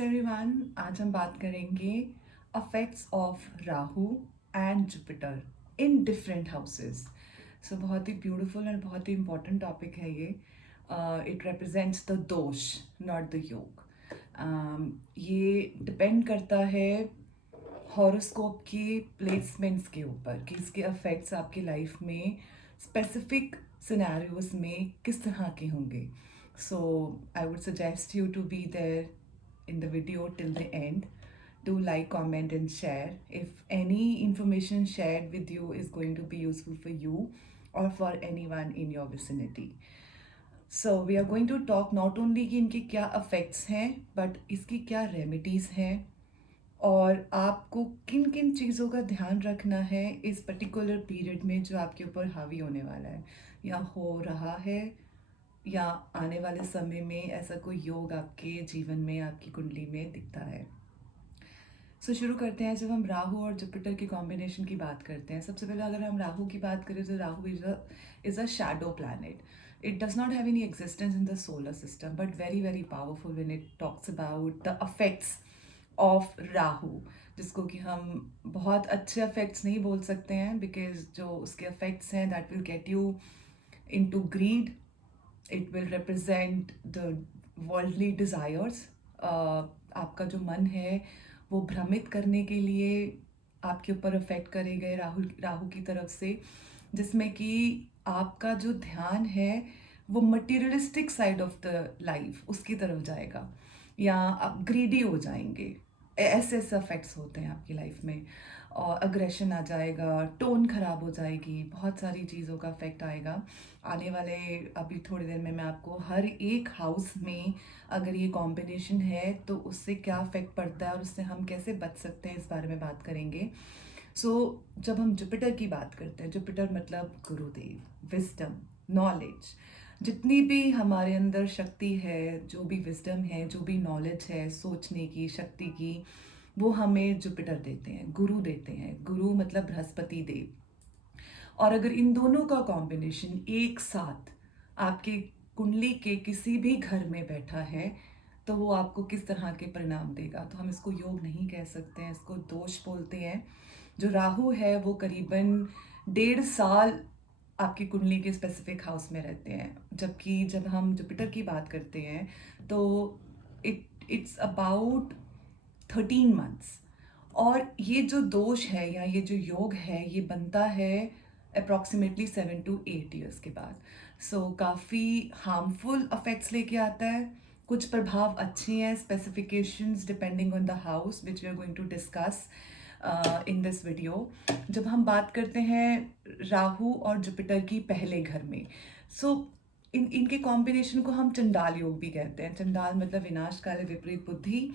नमस्ते एवरीवन। आज हम बात करेंगे affects of Rahu and Jupiter in different houses. So बहुत ही ब्यूटीफुल एंड बहुत ही इम्पोर्टेंट टॉपिक है ये। इट रिप्रेजेंट्स द दोष, नॉट द योग। ये डिपेंड करता है हॉरोस्कोप की प्लेसमेंट्स के ऊपर कि इसके अफेक्ट्स आपकी लाइफ में स्पेसिफिक सिनेरियोज में किस तरह के होंगे। So I would suggest you to be there in the video till the end. Do like, comment, and share. If any information shared with you is going to be useful for you or for anyone in your vicinity. So we are going to talk not only कि इनके क्या effects हैं but इसकी क्या remedies हैं और आपको किन किन चीज़ों का ध्यान रखना है इस पर्टिकुलर पीरियड में जो आपके ऊपर हावी होने वाला है या हो रहा है या आने वाले समय में ऐसा कोई योग आपके जीवन में आपकी कुंडली में दिखता है। शुरू करते हैं। जब हम राहु और जुपिटर की कॉम्बिनेशन की बात करते हैं, सबसे पहले अगर हम राहु की बात करें तो Rahu is a shadow planet. It does not have any existence in the solar system, but very very powerful when it talks about the effects of Rahu, जिसको कि हम बहुत अच्छे effects नहीं बोल सकते हैं because जो उसके effects हैं that will get you into greed. It will represent the worldly desires. आपका जो मन है वो भ्रमित करने के लिए आपके ऊपर अफेक्ट करे गए राहु की तरफ से, जिसमें कि आपका जो ध्यान है वो materialistic side of the life उसकी तरफ जाएगा या आप ग्रीडी हो जाएंगे। ऐसे ऐसे अफेक्ट्स होते हैं आपकी लाइफ में और अग्रेशन आ जाएगा, टोन ख़राब हो जाएगी, बहुत सारी चीज़ों का इफेक्ट आएगा आने वाले। अभी थोड़ी देर में मैं आपको हर एक हाउस में अगर ये कॉम्बिनेशन है तो उससे क्या इफेक्ट पड़ता है और उससे हम कैसे बच सकते हैं इस बारे में बात करेंगे। जब हम जुपिटर की बात करते हैं, जुपिटर मतलब गुरुदेव, विजडम, नॉलेज, जितनी भी हमारे अंदर शक्ति है, जो भी विजडम है, जो भी नॉलेज है सोचने की शक्ति की, वो हमें जुपिटर देते हैं, गुरु देते हैं। गुरु मतलब बृहस्पति देव। और अगर इन दोनों का कॉम्बिनेशन एक साथ आपके कुंडली के किसी भी घर में बैठा है तो वो आपको किस तरह के परिणाम देगा। तो हम इसको योग नहीं कह सकते हैं, इसको दोष बोलते हैं। जो राहु है वो करीबन 1.5 साल आपकी कुंडली के स्पेसिफिक हाउस में रहते हैं, जबकि जब हम जुपिटर की बात करते हैं तो इट्स अबाउट 13 months। और ये जो दोष है या ये जो योग है ये बनता है अप्रॉक्सीमेटली 7 to 8 years के बाद। काफ़ी हार्मफुल अफेक्ट्स लेके आता है। कुछ प्रभाव अच्छे हैं, specifications depending on the house which we are going to discuss in this video. जब हम बात करते हैं राहु और जुपिटर की पहले घर में, इनके कॉम्बिनेशन को हम चंडाल योग भी कहते हैं। चंडाल मतलब विनाशकारी, विपरीत बुद्धि।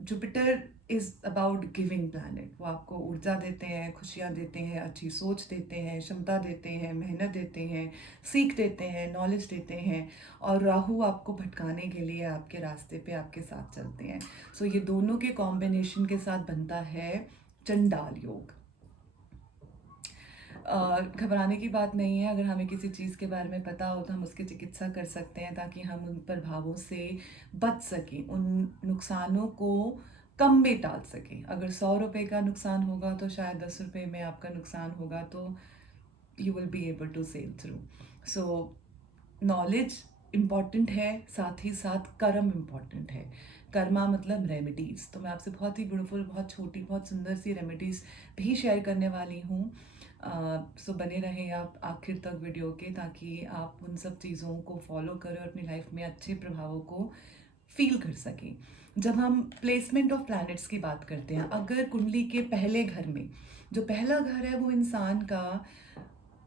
Jupiter is about giving planet. वो आपको ऊर्जा देते हैं, खुशियाँ देते हैं, अच्छी सोच देते हैं, क्षमता देते हैं, मेहनत देते हैं, सीख देते हैं, नॉलेज देते हैं। और राहु आपको भटकाने के लिए आपके रास्ते पे आपके साथ चलते हैं। ये दोनों के कॉम्बिनेशन के साथ बनता है चंडाल योग। घबराने की बात नहीं है। अगर हमें किसी चीज़ के बारे में पता हो तो हम उसकी चिकित्सा कर सकते हैं ताकि हम उन प्रभावों से बच सकें, उन नुकसानों को कम में टाल सकें। अगर 100 रुपये का नुकसान होगा तो शायद 10 रुपये में आपका नुकसान होगा, तो you will be able to sell through. Knowledge important है, साथ ही साथ कर्म इम्पॉर्टेंट है। कर्मा मतलब रेमेडीज़। तो मैं आपसे बहुत ही ब्यूटीफुल, बहुत छोटी, बहुत सुंदर सी रेमेडीज़ भी शेयर करने वाली हूँ। बने रहें आप आखिर तक वीडियो के, ताकि आप उन सब चीज़ों को फॉलो करें और अपनी लाइफ में अच्छे प्रभावों को फील कर सकें। जब हम प्लेसमेंट ऑफ प्लैनेट्स की बात करते हैं, अगर कुंडली के पहले घर में, जो पहला घर है वो इंसान का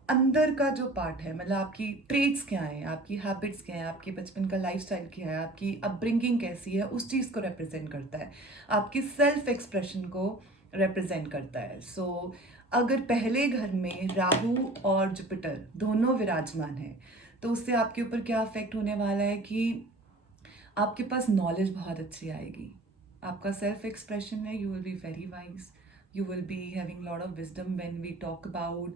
अंदर का जो पार्ट है, मतलब आपकी ट्रेड्स क्या हैं, आपकी हैबिट्स क्या हैं, आपके बचपन का लाइफस्टाइल क्या है, आपकी अपब्रिंगिंग कैसी है, उस चीज़ को रिप्रेजेंट करता है, आपकी सेल्फ एक्सप्रेशन को रिप्रेजेंट करता है। अगर पहले घर में राहु और जुपिटर दोनों विराजमान है तो उससे आपके ऊपर क्या इफेक्ट होने वाला है कि आपके पास नॉलेज बहुत अच्छी आएगी, आपका सेल्फ एक्सप्रेशन है, you will be very wise, you will be having lot of wisdom when we talk about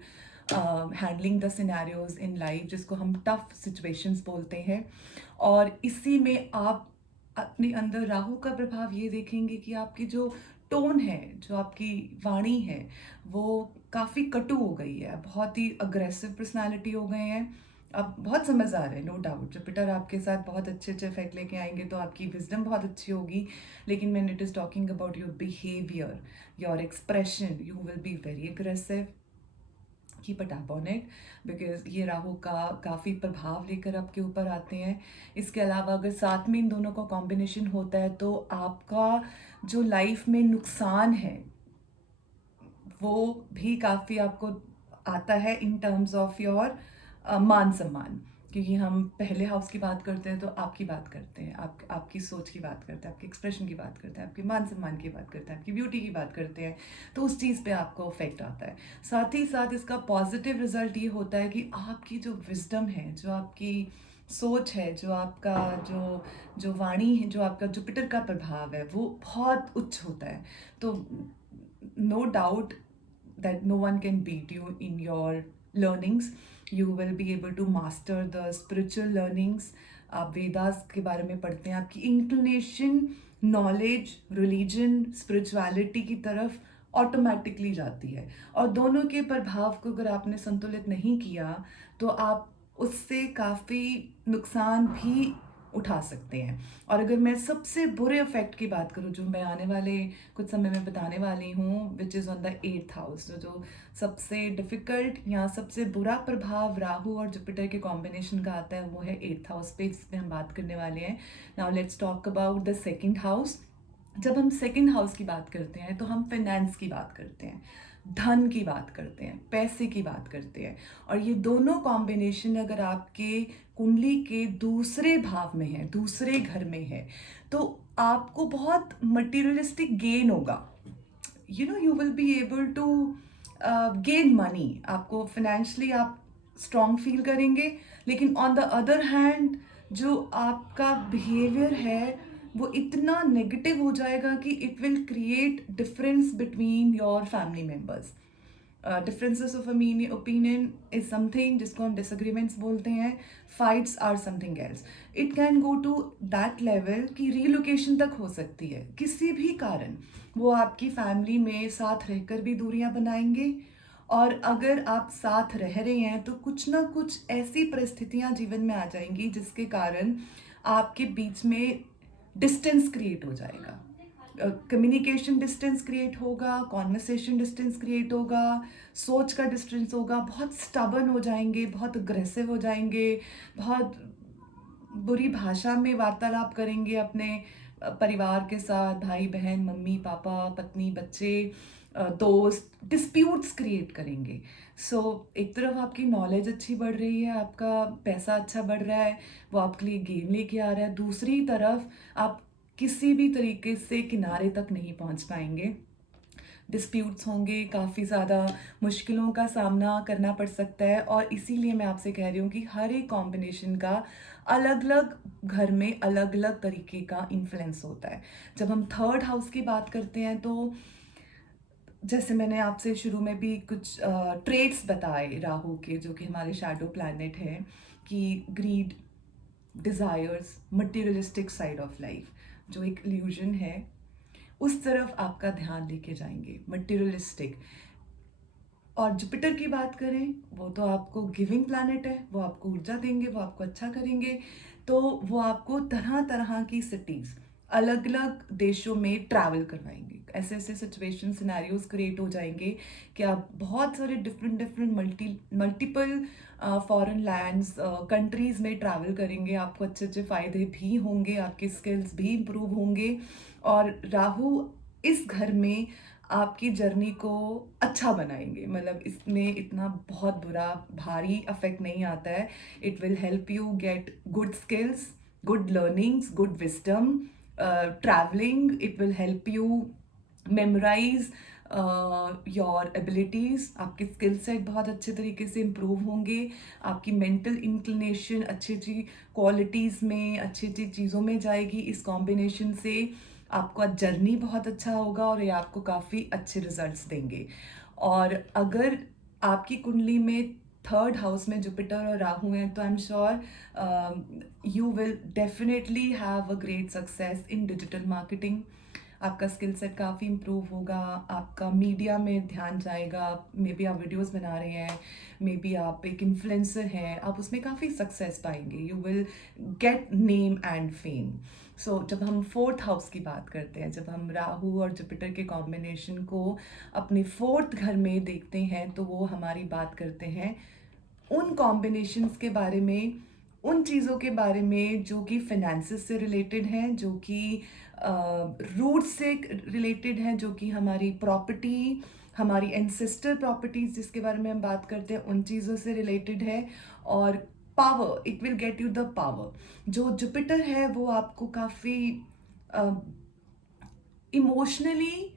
handling the scenarios in life, जिसको हम टफ सिचुएशंस बोलते हैं। और इसी में आप अपने अंदर राहु का प्रभाव ये देखेंगे कि आपकी जो टोन है, जो आपकी वाणी है, वो काफ़ी कटु हो गई है, बहुत ही अग्रेसिव पर्सनैलिटी हो गए हैं। आप बहुत समझदार हैं, नो डाउट। जुपिटर आपके साथ बहुत अच्छे अच्छे इफेक्ट लेके आएंगे तो आपकी विजडम बहुत अच्छी होगी, लेकिन when it is talking about your behaviour, your expression, you will be very aggressive. Keep a tap on it, because ये राहु का काफ़ी प्रभाव लेकर आपके ऊपर आते हैं। इसके अलावा अगर साथ में इन दोनों का कॉम्बिनेशन होता है तो आपका जो लाइफ में नुकसान है वो भी काफ़ी आपको आता है इन टर्म्स ऑफ योर मान सम्मान। क्योंकि हम पहले हाउस की बात करते हैं तो आपकी बात करते हैं, आपकी सोच की बात करते हैं, आपके एक्सप्रेशन की बात करते हैं, आपके मान सम्मान की बात करते हैं, आपकी ब्यूटी की बात करते हैं, तो उस चीज़ पे आपको इफेक्ट आता है। साथ ही साथ इसका पॉजिटिव रिजल्ट ये होता है कि आपकी जो विजडम है, जो आपकी सोच है, जो आपका जो जो वाणी है, जो आपका जुपिटर का प्रभाव है, वो बहुत उच्च होता है। तो no doubt that no one can beat you in your learnings. You will be able to master the spiritual learnings. आप वेदास के बारे में पढ़ते हैं, आपकी इंक्लिनेशन नॉलेज, रिलीजन, स्पिरिचुअलिटी की तरफ ऑटोमेटिकली जाती है। और दोनों के प्रभाव को अगर आपने संतुलित नहीं किया तो आप उससे काफ़ी नुकसान भी उठा सकते हैं। और अगर मैं सबसे बुरे इफेक्ट की बात करूं जो मैं आने वाले कुछ समय में बताने वाली हूँ, which is on the 8th house, जो सबसे डिफिकल्ट या सबसे बुरा प्रभाव राहु और जुपिटर के कॉम्बिनेशन का आता है, वो है 8th हाउस पे, जिसमें हम बात करने वाले हैं। Now let's talk about the 2nd house. जब हम 2nd हाउस की बात करते हैं तो हम फाइनेंस की बात करते हैं, धन की बात करते हैं, पैसे की बात करते हैं। और ये दोनों कॉम्बिनेशन अगर आपके कुंडली के दूसरे भाव में है, दूसरे घर में है, तो आपको बहुत मटीरियलिस्टिक गेन होगा। You will be able to gain money, आपको फाइनेंशियली आप स्ट्रॉन्ग फील करेंगे। लेकिन ऑन द अदर हैंड जो आपका बिहेवियर है वो इतना नेगेटिव हो जाएगा कि it will create difference between your family members. Differences of opinion is something जिसको हम डिसएग्रीमेंट्स बोलते हैं, fights are something else. It can go to that level कि रीलोकेशन तक हो सकती है किसी भी कारण। वो आपकी फैमिली में साथ रहकर भी दूरियां बनाएंगे, और अगर आप साथ रह रहे हैं तो कुछ ना कुछ ऐसी परिस्थितियां जीवन में आ जाएंगी जिसके कारण आपके बीच में डिस्टेंस क्रिएट हो जाएगा, कम्युनिकेशन डिस्टेंस क्रिएट होगा, कॉन्वर्सेशन डिस्टेंस क्रिएट होगा, सोच का डिस्टेंस होगा, बहुत स्टबर्न हो जाएंगे, बहुत अग्रेसिव हो जाएंगे, बहुत बुरी भाषा में वार्तालाप करेंगे अपने परिवार के साथ, भाई बहन, मम्मी पापा, पत्नी बच्चे, दोस्त, डिस्प्यूट्स क्रिएट करेंगे। सो एक तरफ आपकी नॉलेज अच्छी बढ़ रही है, आपका पैसा अच्छा बढ़ रहा है, वो आपके लिए गेन लेके आ रहा है, दूसरी तरफ आप किसी भी तरीके से किनारे तक नहीं पहुंच पाएंगे। डिस्प्यूट्स होंगे, काफ़ी ज़्यादा मुश्किलों का सामना करना पड़ सकता है। और इसीलिए मैं आपसे कह रही हूँ कि हर एक कॉम्बिनेशन का अलग अलग घर में अलग अलग तरीके का इन्फ्लुएंस होता है। जब हम 3rd हाउस की बात करते हैं तो जैसे मैंने आपसे शुरू में भी कुछ ट्रेट्स बताए राहु के, जो कि हमारे शैडो प्लैनेट है, कि greed, desires, materialistic side of life, जो एक इल्यूजन है, उस तरफ आपका ध्यान लेके जाएंगे, मटीरियलिस्टिक। और जुपिटर की बात करें, वो तो आपको गिविंग प्लैनेट है, वो आपको ऊर्जा देंगे, वो आपको अच्छा करेंगे। तो वो आपको तरह तरह की सिटीज़, अलग अलग देशों में ट्रैवल करवाएंगे। ऐसे ऐसे सिचुएशन सिनेरियोज क्रिएट हो जाएंगे कि आप बहुत सारे different different multiple foreign lands, countries में ट्रैवल करेंगे। आपको अच्छे अच्छे फ़ायदे भी होंगे, आपके स्किल्स भी इम्प्रूव होंगे। और राहु इस घर में आपकी जर्नी को अच्छा बनाएंगे, मतलब इसमें इतना बहुत बुरा भारी इफेक्ट नहीं आता है। It will help you get good skills, good learnings, good wisdom, travelling. It will help you memorise your abilities, आपके स्किल सेट बहुत अच्छे तरीके से इम्प्रूव होंगे, आपकी मेंटल इंक्लिनेशन अच्छी अच्छी क्वालिटीज़ में, अच्छी अच्छी चीज़ों में जाएगी। इस कॉम्बिनेशन से आपका जर्नी बहुत अच्छा होगा और ये आपको काफ़ी अच्छे रिजल्ट्स देंगे। और अगर आपकी कुंडली में थर्ड हाउस में जुपिटर और राहु हैं, तो I am sure you will definitely have a great success in digital marketing. आपका स्किल सेट काफ़ी इम्प्रूव होगा, आपका मीडिया में ध्यान जाएगा, मे बी आप वीडियोस बना रहे हैं, मे बी आप एक इन्फ्लुएंसर हैं, आप उसमें काफ़ी सक्सेस पाएंगे, you will get name and fame. So जब हम फोर्थ हाउस की बात करते हैं, जब हम राहु और जुपिटर के कॉम्बिनेशन को अपने फोर्थ घर में देखते हैं, तो वो हमारी बात करते हैं उन कॉम्बिनेशंस के बारे में, उन चीज़ों के बारे में जो कि फाइनेंसेस से रिलेटेड हैं, जो कि रूट से रिलेटेड हैं, जो कि हमारी प्रॉपर्टी, हमारी एंसेस्टर प्रॉपर्टीज जिसके बारे में हम बात करते हैं, उन चीज़ों से रिलेटेड है। और power, it will get you the power. जो जुपिटर है वो आपको काफ़ी इमोशनली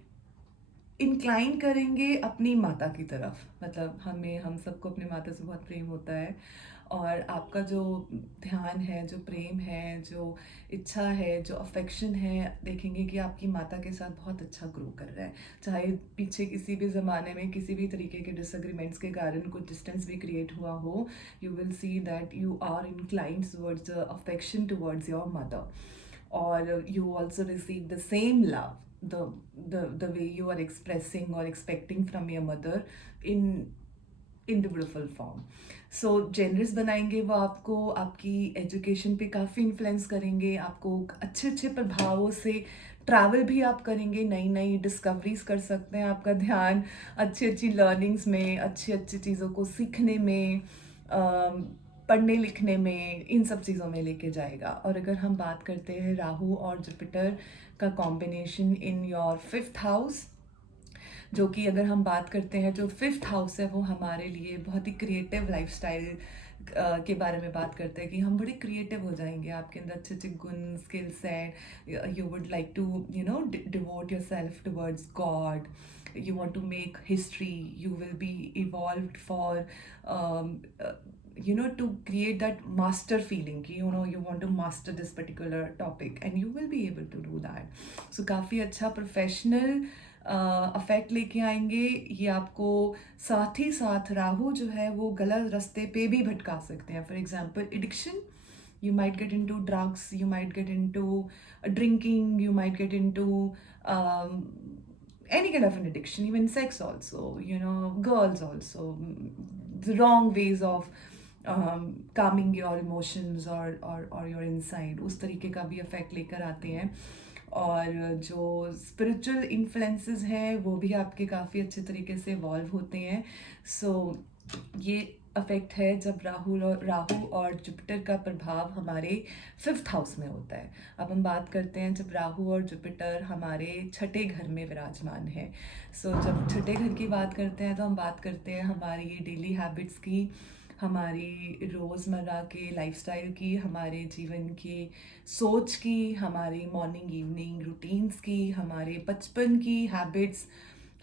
इंक्लाइन करेंगे अपनी माता की तरफ। मतलब हम सबको अपनी माता से बहुत प्रेम होता है, और आपका जो ध्यान है, जो प्रेम है, जो इच्छा है, जो अफेक्शन है, देखेंगे कि आपकी माता के साथ बहुत अच्छा ग्रो कर रहा है। चाहे पीछे किसी भी ज़माने में किसी भी तरीके के डिसएग्रीमेंट्स के कारण कुछ डिस्टेंस भी क्रिएट हुआ हो, you will see that you are inclined towards affection towards your mother, or you also receive the same love, the way you are expressing or expecting from your mother in the beautiful form. So generous बनाएंगे वो आपको, आपकी education पे काफ़ी influence करेंगे, आपको अच्छे अच्छे प्रभावों से ट्रैवल भी आप करेंगे, नई नई डिस्कवरीज कर सकते हैं। आपका ध्यान अच्छी अच्छी लर्निंग्स में, अच्छी अच्छी चीज़ों को सीखने में, पढ़ने लिखने में, इन सब चीज़ों में लेके जाएगा। और अगर हम बात करते हैं राहु और जुपिटर का combination in your fifth house, जो कि अगर हम बात करते हैं, जो फिफ्थ हाउस है वो हमारे लिए बहुत ही क्रिएटिव लाइफस्टाइल के बारे में बात करते हैं, कि हम बड़े क्रिएटिव हो जाएंगे, आपके अंदर अच्छे अच्छे गुण, स्किल्स हैं, you would like to devote yourself towards God, you want to make history, you will be evolved for to create that master feeling कि you want to master this particular topic, and you will be able to do that. So काफ़ी अच्छा professional affect लेके आएंगे ये आपको। साथ ही साथ राहु जो है वो गलत रास्ते पे भी भटका सकते हैं। For example addiction, you might get into drugs, you might get into drinking, you might get into um, any kind of an addiction, even sex also, girls also, the wrong ways of calming your emotions or your inside, उस तरीके का भी effect लेकर आते हैं। और जो spiritual influences हैं वो भी आपके काफ़ी अच्छे तरीके से इवॉल्व होते हैं। सो ये अफेक्ट है जब राहु और जुपिटर का प्रभाव हमारे फिफ्थ हाउस में होता है। अब हम बात करते हैं जब राहु और जुपिटर हमारे छठे घर में विराजमान है। सो जब छठे घर की बात करते हैं तो हम बात करते हैं हमारी डेली हैबिट्स की, हमारी रोज़मर्रा के लाइफस्टाइल की, हमारे जीवन की सोच की, हमारी मॉर्निंग इवनिंग रूटीन्स की, हमारे बचपन की हैबिट्स,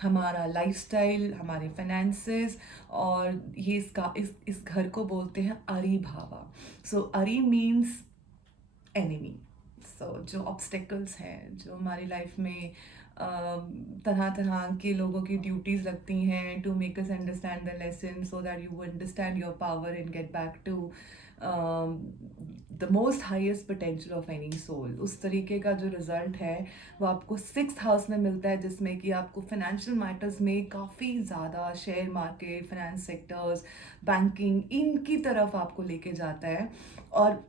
हमारा लाइफस्टाइल, हमारे फाइनेंसेस। और ये इस घर को बोलते हैं अरी भावा। सो अरी मीन्स एनिमी। सो जो ऑब्स्टेकल्स हैं, जो हमारी लाइफ में तरह तरह के लोगों की ड्यूटीज़ लगती हैं to make us understand the lesson, so that you understand your power and get back to the most highest potential of any soul. उस तरीके का जो रिजल्ट है वो आपको सिक्स्थ हाउस में मिलता है, जिसमें कि आपको फाइनेंशियल मैटर्स में काफ़ी ज़्यादा share market, finance sectors, banking, इनकी तरफ आपको लेके जाता है और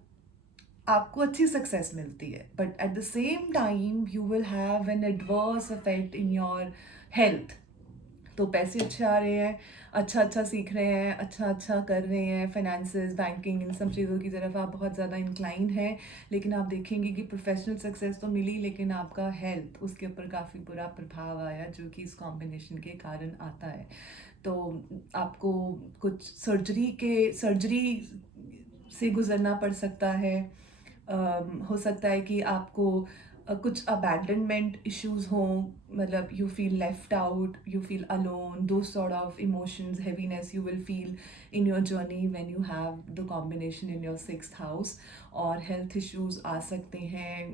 आपको अच्छी सक्सेस मिलती है। But at the same time you will have an adverse effect in your health. तो पैसे अच्छे आ रहे हैं, अच्छा अच्छा सीख रहे हैं, अच्छा अच्छा कर रहे हैं, फाइनेंसेस, बैंकिंग, इन सब चीज़ों की तरफ आप बहुत ज़्यादा इंक्लाइन हैं, लेकिन आप देखेंगे कि प्रोफेशनल सक्सेस तो मिली, लेकिन आपका हेल्थ, उसके ऊपर काफ़ी बुरा प्रभाव आया, जो कि इस कॉम्बिनेशन के कारण आता है। तो आपको कुछ सर्जरी से गुजरना पड़ सकता है। हो सकता है कि आपको कुछ अबैंडनमेंट इश्यूज हों, मतलब you feel left out, you feel alone, two sort of emotions, heaviness you will feel in your journey when you have the combination in your sixth house. और हेल्थ इश्यूज आ सकते हैं,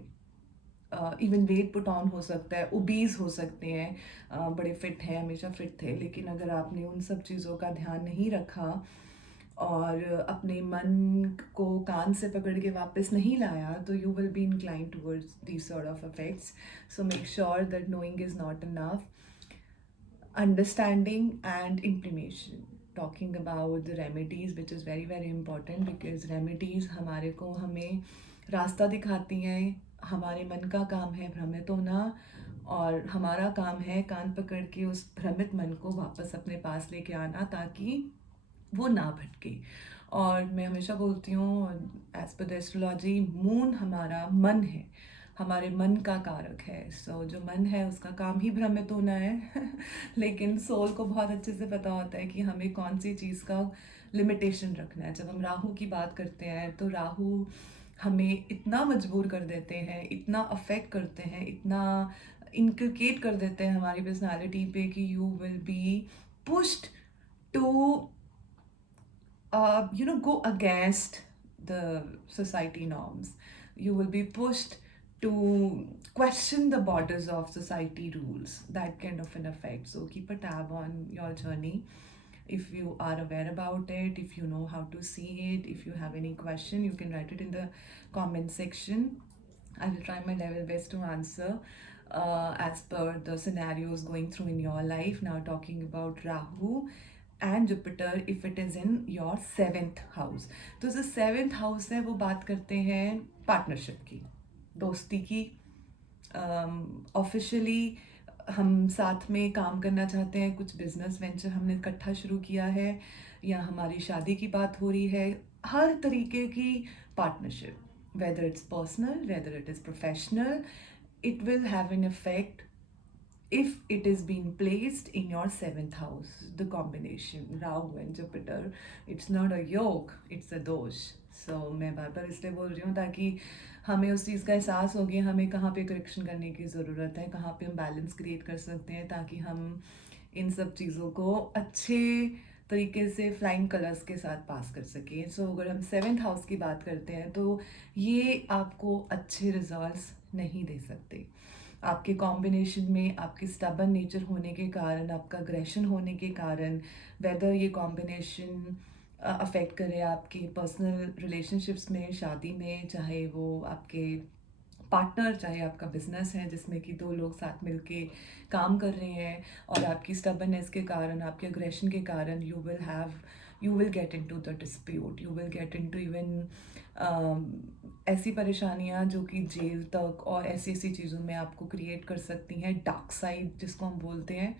even weight put on हो सकता है, obese हो सकते हैं, बड़े फिट हैं, हमेशा फिट थे, लेकिन अगर आपने उन सब चीज़ों का ध्यान नहीं रखा और अपने मन को कान से पकड़ के वापस नहीं लाया, तो you will B incline towards these sort of effects. So make sure that knowing is not enough. Understanding and implementation, talking about the remedies, which is very very important, because remedies हमारे को हमें रास्ता दिखाती हैं. हमारे मन का काम है भ्रमित होना, और हमारा काम है कान पकड़ के उस भ्रमित मन को वापस अपने पास लेके आना, ताकि वो ना भटके. और मैं हमेशा बोलती हूँ, as per the astrology, moon हमारा मन है, हमारे मन का कारक है. जो मन है उसका काम ही भ्रमित होना है. लेकिन सोल को बहुत अच्छे से पता होता है कि हमें कौन सी चीज़ का लिमिटेशन रखना है. जब हम राहु की बात करते हैं, तो राहु हमें इतना मजबूर कर देते हैं, इतना अफेक्ट करते हैं, इतना इनकलकेट कर देते हैं हमारी पर्सनालिटी पे, कि you will be pushed to go against the society norms. You will be pushed to question the borders of society rules, that kind of an effect. So keep a tab on your journey. If you are aware about it, if you know how to see it, if you have any question, you can write it in the comment section. I will try my level best to answer as per the scenarios going through in your life. Now, talking about Rahu and Jupiter, if it is in your 7th house. तो जो 7th house है, वो बात करते हैं partnership की, दोस्ती की. ऑफिशियली हम साथ में काम करना चाहते हैं, कुछ बिजनेस वेंचर हमने इकट्ठा शुरू किया है, या हमारी शादी की बात हो रही है. हर तरीके की partnership, whether it's personal, whether it is professional, it will have an effect if it is being placed in your 7th house. The combination Rahu and Jupiter, it's not a yoke, it's a dosh. So मैं बार बार इसलिए बोल रही हूँ ताकि हमें उस चीज़ का एहसास हो गया, हमें कहाँ पे करेक्शन करने की ज़रूरत है, कहाँ पे हम बैलेंस क्रिएट कर सकते हैं, ताकि हम इन सब चीज़ों को अच्छे तरीके से फ्लाइंग कलर्स के साथ पास कर सकें. सो अगर हम 7th हाउस की बात करते हैं, तो ये आपको अच्छे रिजल्ट्स नहीं दे सकते. आपके कॉम्बिनेशन में आपकी स्टबन नेचर होने के कारण, आपका अग्रेशन होने के कारण, वेदर ये कॉम्बिनेशन अफेक्ट करे आपके पर्सनल रिलेशनशिप्स में, शादी में, चाहे वो आपके पार्टनर, चाहे आपका बिजनेस है जिसमें कि दो लोग साथ मिलके काम कर रहे हैं, और आपकी स्टबननेस के कारण, आपके अग्रेशन के कारण, you will gate into the dispute, you will get into even ऐसी परेशानियां जो कि जेल तक और ऐसी ऐसी चीज़ों में आपको क्रिएट कर सकती हैं. डार्क साइड जिसको हम बोलते हैं,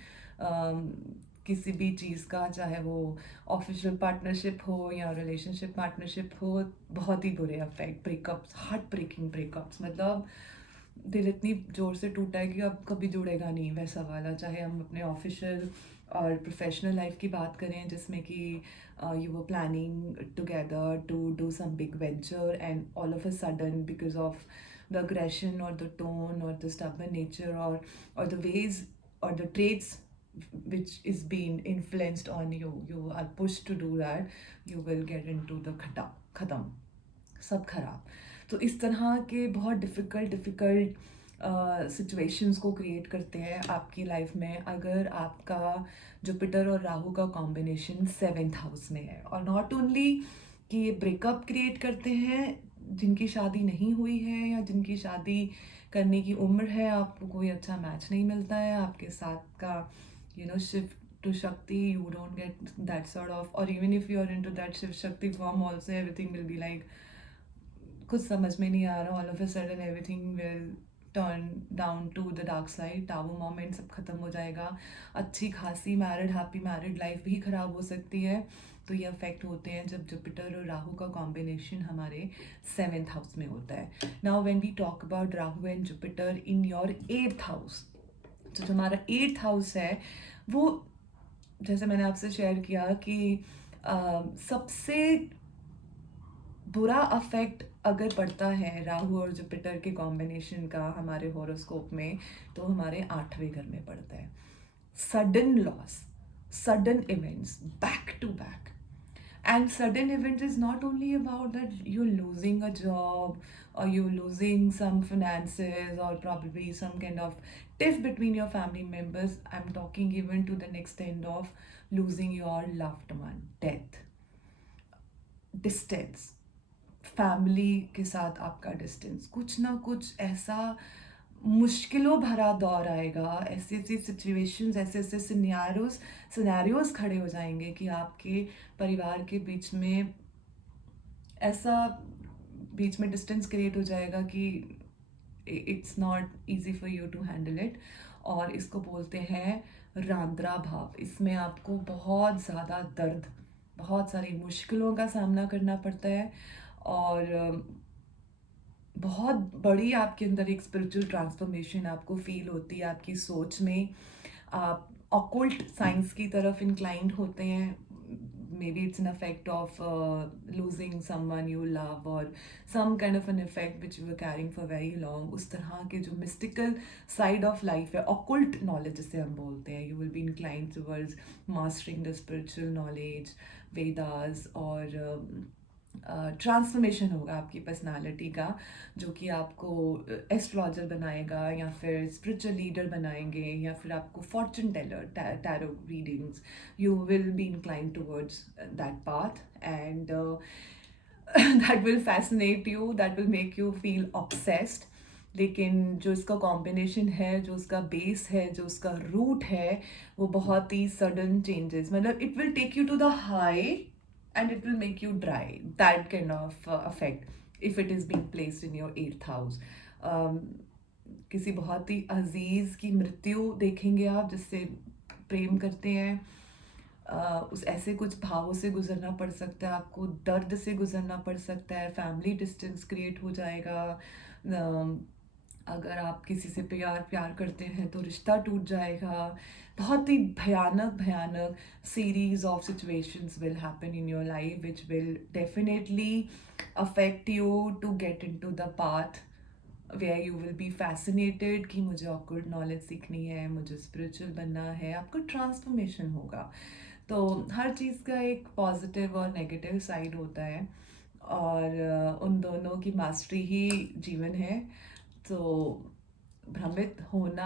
किसी भी चीज़ का, चाहे वो ऑफिशियल पार्टनरशिप हो या रिलेशनशिप पार्टनरशिप हो, बहुत ही बुरे affect, breakups, heart breaking breakups. मतलब दिल इतनी ज़ोर से टूटा है कि अब कभी जुड़ेगा नहीं, वैसा वाला. चाहे हम अपने ऑफिशियल और प्रोफेशनल लाइफ की बात करें, जिसमें कि you were planning together to do some big venture, and all of a sudden, because of the aggression or the tone or the stubborn nature, or the ways or the traits which is being influenced on you, you are pushed to do that, you will get into the खत्म, सब खराब. तो इस तरह के बहुत difficult situations को create करते हैं आपकी लाइफ में, अगर आपका जुपिटर और राहु का कॉम्बिनेशन 7th हाउस में है. और नॉट ओनली कि ये ब्रेकअप क्रिएट करते हैं, जिनकी शादी नहीं हुई है या जिनकी शादी करने की उम्र है, आपको कोई अच्छा मैच नहीं मिलता है, आपके साथ का shift to Shakti, you don't get that sort of, or even if you are into that Shiv Shakti form also, everything will be like, कुछ समझ में नहीं आ रहा, all of a sudden everything will turn down to the dark side, taboo moment सब खत्म हो जाएगा, अच्छी खासी मैरिड हैप्पी मैरिड लाइफ भी ख़राब हो सकती है. तो ये अफेक्ट होते हैं जब जुपिटर और राहु का कॉम्बिनेशन हमारे 7th हाउस में होता है. Now when we talk about Rahu and Jupiter in your 8th house, तो जो हमारा 8th हाउस है, वो जैसे मैंने आपसे शेयर किया कि सबसे बुरा अफेक्ट अगर पड़ता है राहु और जुपिटर के कॉम्बिनेशन का हमारे हॉरोस्कोप में, तो हमारे 8वें घर में पड़ता है. Sudden loss, sudden events, back to back. And sudden event is not only about that you're losing a job, or you're losing some finances, or probably some kind of tiff between your family members. I'm talking even to the next end of losing your loved one, death. Distance, family के साथ आपका distance, कुछ ना कुछ ऐसा मुश्किलों भरा दौर आएगा, ऐसी ऐसी सिचुएशंस, ऐसे ऐसे सिनेरियोज खड़े हो जाएंगे कि आपके परिवार के ऐसा बीच में डिस्टेंस क्रिएट हो जाएगा कि it's not easy for you to handle it. और इसको बोलते हैं रांद्रा भाव। इसमें आपको बहुत ज़्यादा दर्द, बहुत सारी मुश्किलों का सामना करना पड़ता है, और बहुत बड़ी आपके अंदर एक स्पिरिचुअल ट्रांसफॉर्मेशन आपको फील होती है आपकी सोच में। आप ऑकल्ट साइंस की तरफ इंक्लाइंड होते हैं। Maybe it's an effect of losing someone you love, और some kind of an effect which you are carrying for very long. उस तरह के जो मिस्टिकल साइड ऑफ लाइफ है, ऑकल्ट नॉलेज जिसे हम बोलते हैं, you will be inclined towards mastering the spiritual knowledge, Vedas, और ट्रांसफॉर्मेशन होगा आपकी पर्सनालिटी का, जो कि आपको एस्ट्रोलॉजर बनाएगा, या फिर स्पिरिचुअल लीडर बनाएंगे, या फिर आपको fortune teller, tarot readings, you will be inclined towards that path, and that will fascinate you, that will make you feel obsessed. लेकिन जो इसका कॉम्बिनेशन है, जो उसका बेस है, जो उसका रूट है, वो बहुत ही सडन चेंजेस, मतलब it will take you to the high and it will make you dry. That kind of effect, if it is being placed in your 8th house. Um, किसी बहुत ही अजीज की मृत्यु देखेंगे आप, जिससे प्रेम करते हैं, उस ऐसे कुछ भावों से गुजरना पड़ सकता है आपको, दर्द से गुजरना पड़ सकता है, फैमिली डिस्टेंस क्रिएट हो जाएगा। अगर आप किसी से प्यार प्यार करते हैं तो रिश्ता टूट जाएगा। बहुत ही भयानक भयानक series of situations will happen in your life which will definitely affect you to get into the path where you will be fascinated कि मुझे ऑकल्ट नॉलेज सीखनी है, मुझे स्पिरिचुअल बनना है। आपको ट्रांसफॉर्मेशन होगा। तो हर चीज़ का एक पॉजिटिव और नेगेटिव साइड होता है, और उन दोनों की मास्टरी ही जीवन है। तो भ्रमित होना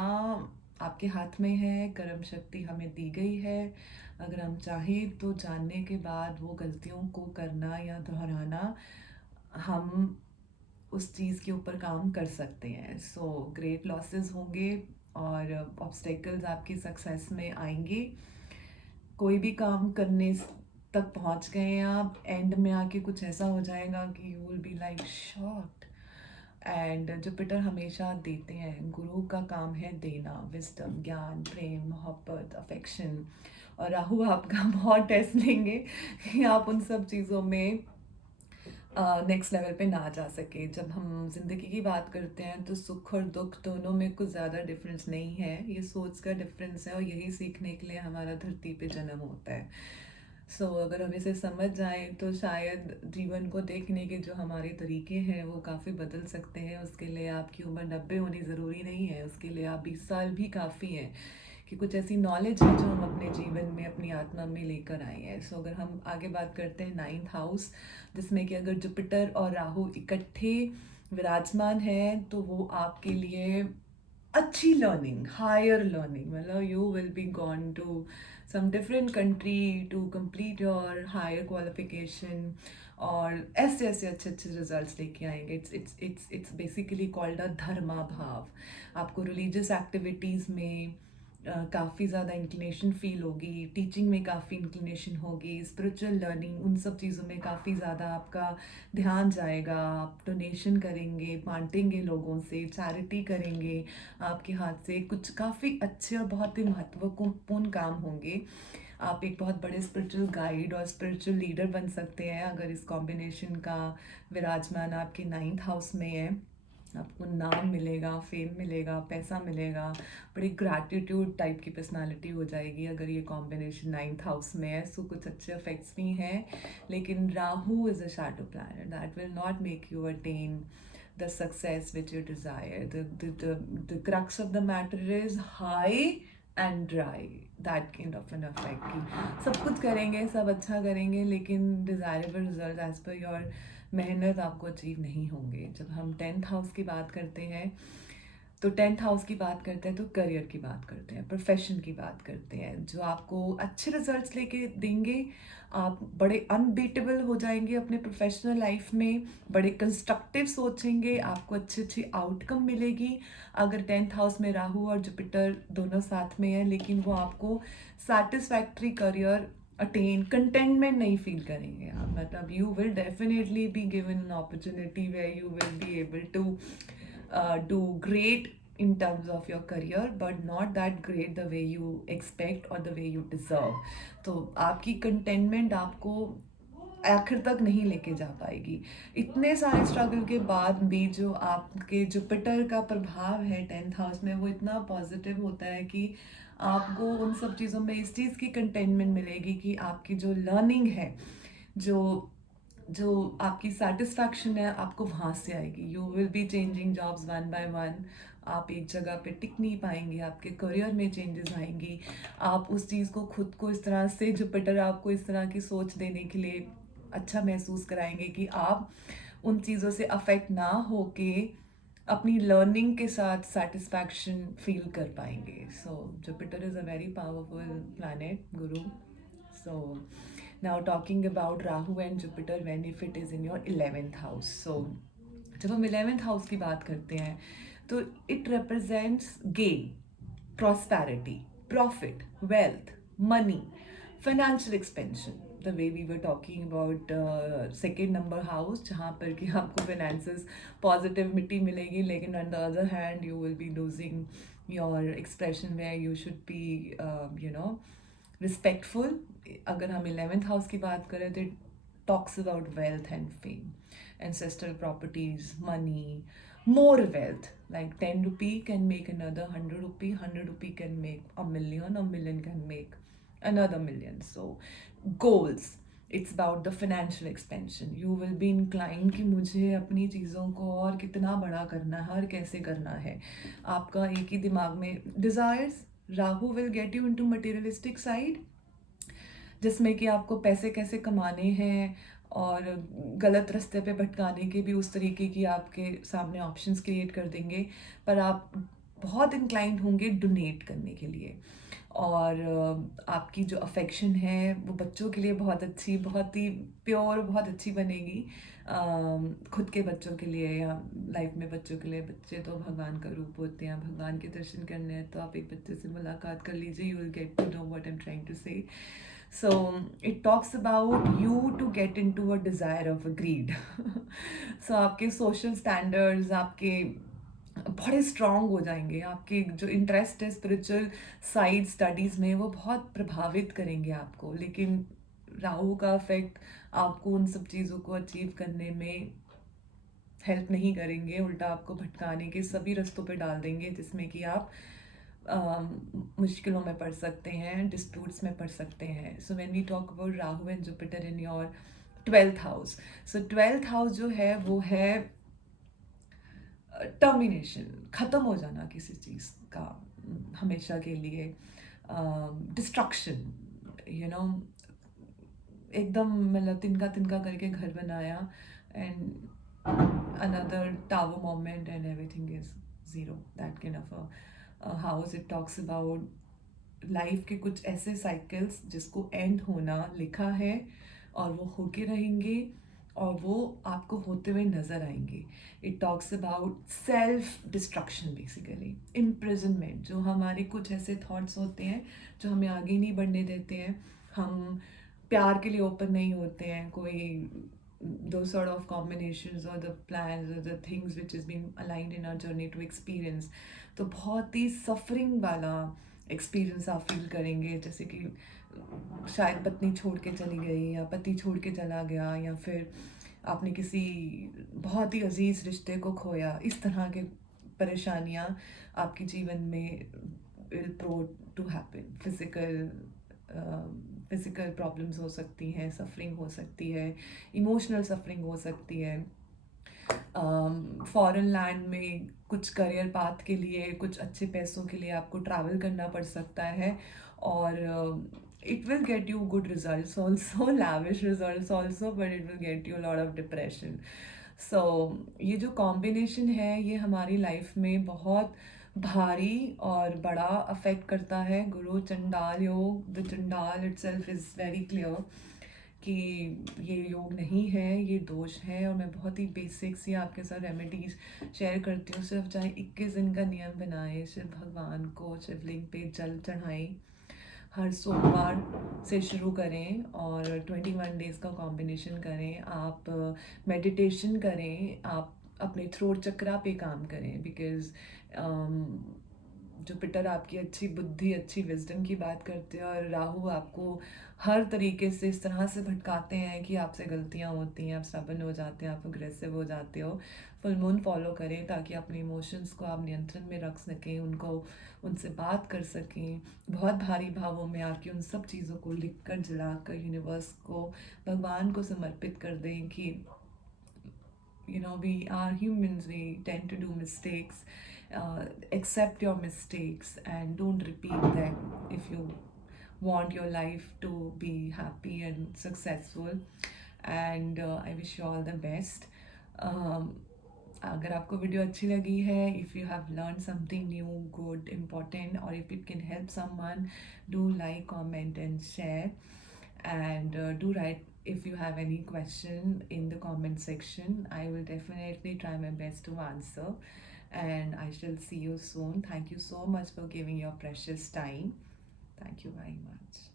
आपके हाथ में है, कर्म शक्ति हमें दी गई है। अगर हम चाहें तो जानने के बाद वो गलतियों को करना या दोहराना, हम उस चीज़ के ऊपर काम कर सकते हैं। सो ग्रेट लॉसेस होंगे, और ऑब्स्टेकल्स आपकी सक्सेस में आएंगे। कोई भी काम करने तक पहुंच गए हैं आप, एंड में आके कुछ ऐसा हो जाएगा कि you will be like shocked. And Jupiter हमेशा देते हैं, गुरु का काम है देना, विजडम, ज्ञान, प्रेम, मोहब्बत, अफेक्शन। और राहु आपका बहुत टेस्ट लेंगे कि आप उन सब चीज़ों में नेक्स्ट लेवल पे ना जा सके। जब हम ज़िंदगी की बात करते हैं तो सुख और दुख दोनों में कुछ ज़्यादा डिफरेंस नहीं है, ये सोच का डिफरेंस है, और यही सीखने के लिए हमारा धरती पे जन्म होता है। सो अगर हम इसे समझ जाएं तो शायद जीवन को देखने के जो हमारे तरीके हैं वो काफ़ी बदल सकते हैं। उसके लिए आपकी उम्र 90 होनी ज़रूरी नहीं है, उसके लिए आप 20 साल भी काफ़ी हैं कि कुछ ऐसी नॉलेज है जो हम अपने जीवन में, अपनी आत्मा में लेकर आए हैं। सो अगर हम आगे बात करते हैं 9th हाउस, जिसमें कि अगर जुपिटर और राहु इकट्ठे विराजमान हैं तो वो आपके लिए अच्छी लर्निंग, हायर लर्निंग, मतलब you will be gone to some different country to complete your higher qualification, और ऐसे ऐसे अच्छे अच्छे रिजल्ट्स लेके आएंगे। It's basically called a dharma bhava. आपको रिलीजियस एक्टिविटीज़ में काफ़ी ज़्यादा इंक्लिनेशन फील होगी, टीचिंग में काफ़ी इंक्लिनेशन होगी, स्पिरिचुअल लर्निंग, उन सब चीज़ों में काफ़ी ज़्यादा आपका ध्यान जाएगा। आप डोनेशन करेंगे, बांटेंगे लोगों से, चैरिटी करेंगे, आपके हाथ से कुछ काफ़ी अच्छे और बहुत ही महत्वपूर्ण काम होंगे। आप एक बहुत बड़े स्पिरिचुअल गाइड और स्पिरिचुअल लीडर बन सकते हैं अगर इस कॉम्बिनेशन का विराजमान आपके 9th हाउस में है। आपको नाम मिलेगा, फेम मिलेगा, पैसा मिलेगा, बड़ी ग्रैटिट्यूड टाइप की पर्सनालिटी हो जाएगी अगर ये कॉम्बिनेशन 9th हाउस में है। सो कुछ अच्छे इफेक्ट्स भी हैं, लेकिन Rahu is a shadow planet that will not make you attain the success which you desire. The crux of the matter is high and dry. That kind of an effect कि सब कुछ करेंगे, सब अच्छा करेंगे, लेकिन desirable result as per your मेहनत आपको अचीव नहीं होंगे। जब हम 10th हाउस की बात करते हैं तो 10th हाउस की बात करते हैं तो करियर की बात करते हैं, प्रोफेशन की बात करते हैं, जो आपको अच्छे रिजल्ट्स लेके देंगे। आप बड़े अनबीटेबल हो जाएंगे अपने प्रोफेशनल लाइफ में, बड़े कंस्ट्रक्टिव सोचेंगे, आपको अच्छी अच्छी आउटकम मिलेगी। अगर 10th हाउस में राहु और जुपिटर दोनों साथ में है, लेकिन वो आपको सेटिस्फैक्ट्री करियर अटेन, कंटेंटमेंट नहीं फील करेंगे आप। मतलब you will definitely be given an opportunity where you will be able to do great in terms of your career, but not that great the way you expect or the way you deserve. तो आपकी containment आपको आखिर तक नहीं लेके जा पाएगी। इतने सारे स्ट्रगल के बाद भी जो आपके जुपिटर का प्रभाव है 10th हाउस में, वो इतना पॉजिटिव होता है कि आपको उन सब चीज़ों में इस चीज़ की कंटेनमेंट मिलेगी कि आपकी जो लर्निंग है, जो जो आपकी सेटिस्फैक्शन है, आपको वहाँ से आएगी। You will be changing jobs one by one. आप एक जगह पे टिक नहीं पाएंगे, आपके करियर में चेंजेस आएंगी। आप उस चीज़ को खुद को इस तरह से, जुपिटर आपको इस तरह की सोच देने के लिए अच्छा महसूस कराएंगे कि आप उन चीज़ों से अफेक्ट ना होके अपनी लर्निंग के साथ सेटिस्फैक्शन फील कर पाएंगे। So Jupiter is a very powerful planet, Guru. So now talking about Rahu and Jupiter when if it is in your 11th house. So जब हम 11th हाउस की बात करते हैं तो it represents gain, prosperity, profit, wealth, money, financial expansion. The way we were talking about second number house, जहाँ पर कि आपको finances positive मिट्टी मिलेगी, लेकिन on the other hand you will be losing your expression where you should be respectful. अगर हम 11th house की बात करें तो talks about wealth and fame, ancestral properties, money, more wealth. Like 10 rupee can make another 100 rupee, 100 rupee can make a million can make another million. So goals, it's about the financial expansion. You will be inclined कि मुझे अपनी चीज़ों को और कितना बड़ा करना है और कैसे करना है। आपका एक ही दिमाग में desires. Rahu will get you into materialistic side, जिसमें कि आपको पैसे कैसे कमाने हैं और गलत रास्ते पे भटकाने के भी उस तरीके की आपके सामने ऑप्शंस क्रिएट कर देंगे। पर आप बहुत इंक्लाइंड होंगे डोनेट करने के लिए। और आपकी जो अफेक्शन है वो बच्चों के लिए बहुत अच्छी, बहुत ही प्योर, बहुत अच्छी बनेगी। खुद के बच्चों के लिए या लाइफ में बच्चों के लिए। बच्चे तो भगवान का रूप होते हैं, भगवान के दर्शन करने हैं तो आप एक बच्चे से मुलाकात कर लीजिए, you will get to know what I am trying to say. So it talks about you to get into a desire of a greed. So आपके social standards आपके बड़े स्ट्रांग हो जाएंगे। आपके जो इंटरेस्ट है स्पिरिचुअल साइड स्टडीज़ में, वो बहुत प्रभावित करेंगे आपको। लेकिन राहु का इफेक्ट आपको उन सब चीज़ों को अचीव करने में हेल्प नहीं करेंगे, उल्टा आपको भटकाने के सभी रास्तों पे डाल देंगे, जिसमें कि आप मुश्किलों में पड़ सकते हैं, डिस्प्यूट्स में पड़ सकते हैं। So when we talk about Rahu and Jupiter in your 12th house, so 12th house जो है वो है टर्मिनेशन, ख़त्म हो जाना किसी चीज़ का हमेशा के लिए, डिस्ट्रक्शन, यू नो, एकदम मतलब तिनका तिनका करके घर बनाया and another tower moment and everything is zero. That kind of a house. It talks about life के कुछ ऐसे साइकिल्स जिसको एंड होना लिखा है और वो होके रहेंगे और वो आपको होते हुए नज़र आएंगे। It talks about self destruction, basically imprisonment. जो हमारे कुछ ऐसे थॉट्स होते हैं जो हमें आगे नहीं बढ़ने देते हैं, हम प्यार के लिए ओपन नहीं होते हैं, कोई those sort of combinations or the plans or the things which has been aligned in our journey to experience, तो बहुत ही सफरिंग वाला एक्सपीरियंस आप फील करेंगे। जैसे कि शायद पत्नी छोड़ के चली गई या पति छोड़ के चला गया या फिर आपने किसी बहुत ही अजीज रिश्ते को खोया। इस तरह के परेशानियाँ आपके जीवन में will pro to happen. Physical problems हो सकती हैं, सफरिंग हो सकती है, इमोशनल सफरिंग हो सकती है। फॉरेन लैंड में कुछ करियर पाथ के लिए, कुछ अच्छे पैसों के लिए आपको ट्रैवल करना पड़ सकता है और it will get you good results also, lavish results also, but it will get you a lot of depression. सो ये जो कॉम्बिनेशन है ये हमारी लाइफ में बहुत भारी और बड़ा अफेक्ट करता है। गुरु चंडाल योग, द चंडाल इटसेल्फ इज़ वेरी क्लियर कि ये योग नहीं है, ये दोष है। और मैं बहुत ही बेसिक सी आपके साथ रेमेडीज शेयर करती हूँ। सिर्फ चाहे 21 दिन का नियम बनाए, सिर्फ भगवान को शिवलिंग पे जल चढ़ाएं, हर सोमवार से शुरू करें और 21 डेज़ का कॉम्बिनेशन करें। आप मेडिटेशन करें, आप अपने थ्रोट चक्रा पे काम करें, बिकॉज जुपिटर आपकी अच्छी बुद्धि, अच्छी विजडम की बात करते हैं, और राहु आपको हर तरीके से इस तरह से भटकाते हैं कि आपसे गलतियां होती हैं, आप स्टबर्न हो जाते हैं, आप अग्रेसिव हो जाते हो। फुल मून फॉलो करें ताकि अपने इमोशंस को आप नियंत्रण में रख सकें, उनको उनसे बात कर सकें। बहुत भारी भावों में आके उन सब चीज़ों को लिख कर, जला कर यूनिवर्स को, भगवान को समर्पित कर दें कि we are humans, we tend to do mistakes. Accept your mistakes and don't repeat them if you want your life to be happy and successful. And I wish you all the best. um, अगर आपको video अच्छी लगी है, if you have learn something new, good, important, और if it can help someone, do like, comment and share. And do write if you have any question in the comment section. I will definitely try my best to answer, and I shall see you soon. Thank you so much for giving your precious time. Thank you very much.